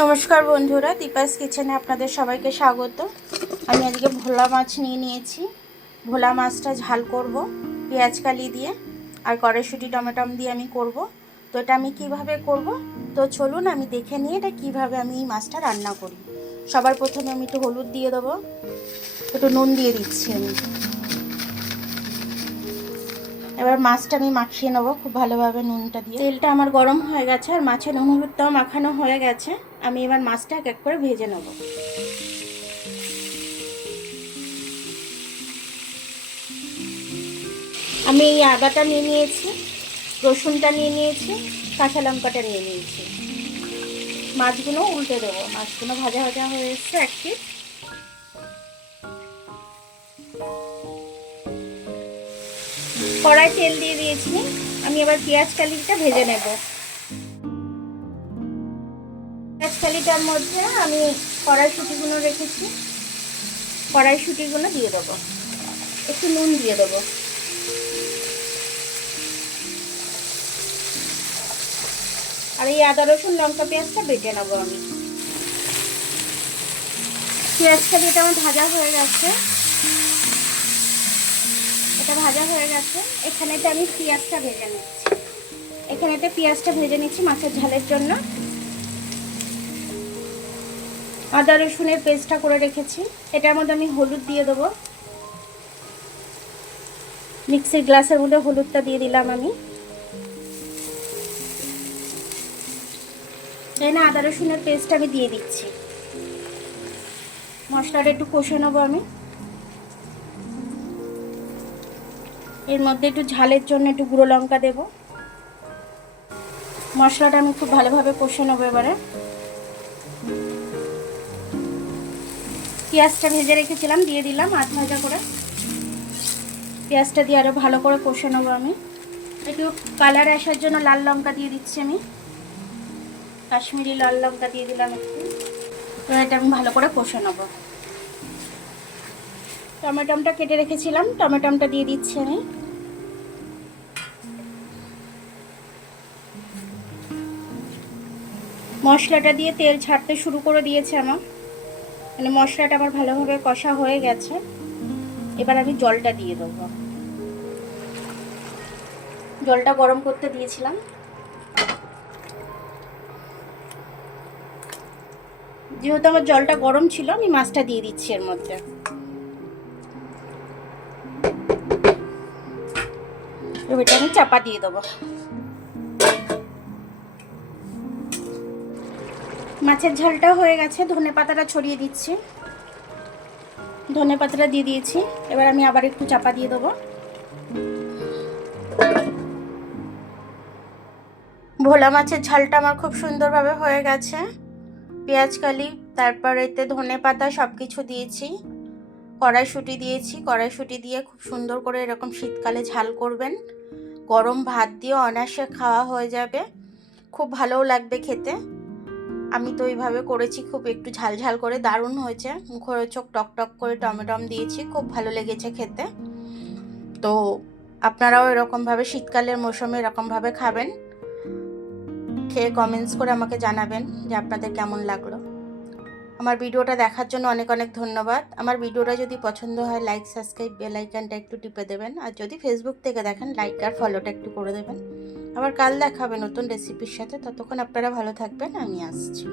নমস্কার বন্ধুরা, দীপাস কিচেনে আপনাদের সবাইকে স্বাগত। আমি আজকে ভোলা মাছ নিয়ে নিয়েছি। ভোলা মাছটা ঝাল করব পেঁয়াজ কালি দিয়ে আর কড়াইশুঁটি টমেটম দিয়ে আমি করব। তো এটা আমি কিভাবে করব, তো চলুন আমি দেখে নিই এটা কিভাবে আমি এই মাছটা রান্না করি। সবার প্রথমে আমি একটু হলুদ দিয়ে দেবো, একটু নুন দিয়ে দিচ্ছি আমি। এবার মাছটা আমি মাখিয়ে নেবো খুব ভালোভাবে নুনটা দিয়ে। তেলটা আমার গরম হয়ে গেছে আর মাছের নুন হলুদটাও মাখানো হয়ে গেছে। আমি এবার মাছটা এক এক করে ভেজে নেব। আমি এই আদাটা নিয়ে নিয়েছি, রসুনটা নিয়ে নিয়েছি, কাঁচা লঙ্কাটা নিয়ে নিয়েছি। মাছগুলো উল্টে দেবো। মাছগুলো ভাজা ভাজা হয়ে এসছে এক পিস। কড়াই তেল দিয়ে দিয়েছি। আমি এবার পেঁয়াজ কালিটা ভেজে নেব। পেঁয়াজ কালিটার মধ্যে আমি কড়াইশুঁটিগুলো রেখেছি, কড়াইশুঁটিগুলো দিয়ে দেবো। একটু নুন দিয়ে দেবো। আর এই আদা রসুন লঙ্কা পেঁয়াজটা বেটে নেবো আমি। পেঁয়াজ কালিটা আমার ভাজা হয়ে গেছে, এটা ভাজা হয়ে গেছে। এখানেতে আমি পেঁয়াজটা ভেজে নিচ্ছি। এখানেতে পেঁয়াজটা ভেজে নিচ্ছি মাছের ঝালের জন্য। আদা রসুনের পেস্টটা করে রেখেছি। এটার মধ্যে আমি হলুদ দিয়ে দেবো। মিক্সির গ্লাসের মধ্যে হলুদটা দিয়ে দিলাম আমি। এখানে আদা রসুনের পেস্ট আমি দিয়ে দিচ্ছি। মশলাটা একটু কষে নেবো আমি। এর মধ্যে একটু ঝালের জন্য একটু গুঁড়ো লঙ্কা দেবো। মশলাটা আমি খুব ভালোভাবে কষে নেবো। এবারে পেঁয়াজটা ভেজে রেখেছিলাম দিয়ে দিলাম আধ ভাজা করে। পেঁয়াজটা দিয়ে আরও ভালো করে কষে নেবো আমি। একটু কালার আসার জন্য লাল লঙ্কা দিয়ে দিচ্ছি আমি, কাশ্মীরি লাল লঙ্কা দিয়ে দিলাম একটু। তো এটা আমি ভালো করে কষে নেবো। টমেটোটা কেটে রেখেছিলাম, টমেটোটা দিয়ে দিচ্ছি আমি। মশলাটা দিয়ে তেল ছাড়তে শুরু করে দিয়েছে আমার, মানে মশলাটা আমার ভালোভাবে কষা হয়ে গেছে। এবার আমি জলটা দিয়ে দেবো। জলটা গরম করতে দিয়েছিলাম। যেহেতু আমার জলটা গরম ছিল আমি মাছটা দিয়ে দিচ্ছি এর মধ্যে। এটা আমি চাপা দিয়ে দেবো। মাছের ঝালটা হয়ে গেছে। ধনেপাতাটা ছড়িয়ে দিচ্ছি। ধনেপাতাটা দিয়ে দিয়েছি। এবার আমি আবার একটু চাপা দিয়ে দেবো। ভোলা মাছের ঝালটা আমার খুব সুন্দরভাবে হয়ে গেছে। পেঁয়াজ কালি, তারপর এতে ধনেপাতা সব কিছু দিয়েছি, কড়াইশুঁটি দিয়েছি। কড়াইশুঁটি দিয়ে খুব সুন্দর করে এরকম শীতকালে ঝাল করবেন। গরম ভাত দিয়ে অনায়াসে খাওয়া হয়ে যাবে, খুব ভালোও লাগবে খেতে। আমি তো এইভাবে করেছি, খুব একটু ঝাল ঝাল করে, দারুণ হয়েছে। মুখরোচক টক টক করে টমেটম দিয়েছি, খুব ভালো লেগেছে খেতে। তো আপনারাও এরকমভাবে শীতকালের মৌসুমে এরকমভাবে খাবেন। খেয়ে কমেন্টস করে আমাকে জানাবেন যে আপনাদের কেমন লাগলো। আমার ভিডিওটা দেখার জন্য অনেক অনেক ধন্যবাদ। আমার ভিডিওটা যদি পছন্দ হয় লাইক, সাবস্ক্রাইব, বেল আইকনটা একটু টিপে দেবেন। আর যদি ফেসবুক থেকে দেখেন লাইক আর ফলোটা একটু করে দেবেন। আবার কাল দেখা হবে নতুন রেসিপির সাথে। ততক্ষণ আপনারা ভালো থাকবেন, আমি আসছি।